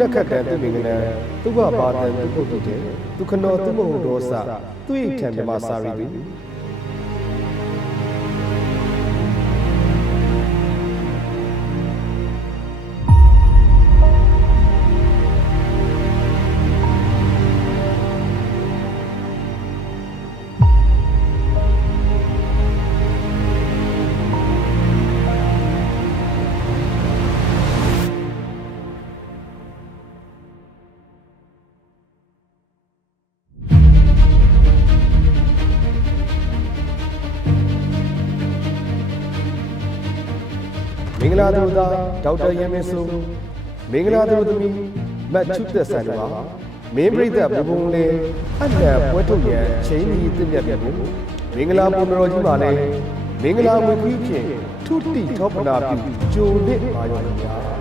နက်ခတ်တန်သူမင်္ဂလာသူကဘာတန်သူပုတ်တုတဲ့သူခနောသူမဟုတ်တော့စသူ့ထံမြမစာရီတွေမင်္ဂလာသူသားဒေါက်တာရဲမင်းစိုးမင်္ဂလာသူသမီးမတ်ချုသက်ဆန်ပါမင်းပြိသက်ဘုံလေအနက်ပွဲထုတ်ရန်ချိန်ကြီးတည့်မြတ်မြတ်ကိုမင်္ဂလာပုံတော်ကြီးပါလေမင်္ဂလာဝီကြီးဖြင့်ထုတိထောပနာပြုကြိုလစ်ပါရောဗျာ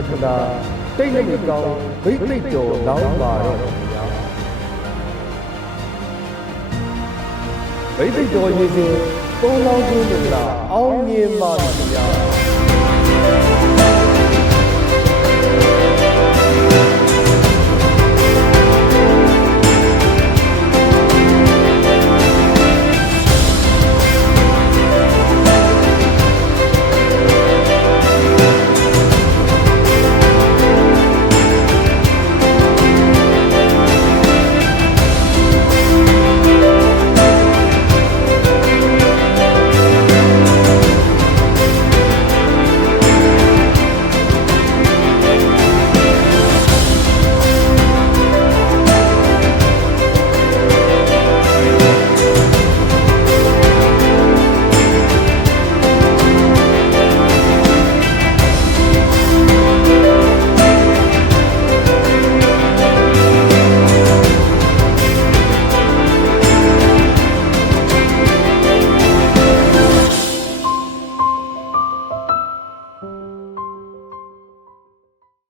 ပထနာတိတ်နေကောင်းဘိတ်တိတ်တော်လောင်းပါတော့ဗျာဘိတ်တိတ်တော်ရေးစဉ်သုံးလောင်းခြင်းမင်္ဂလာအောင်မြင်ပါ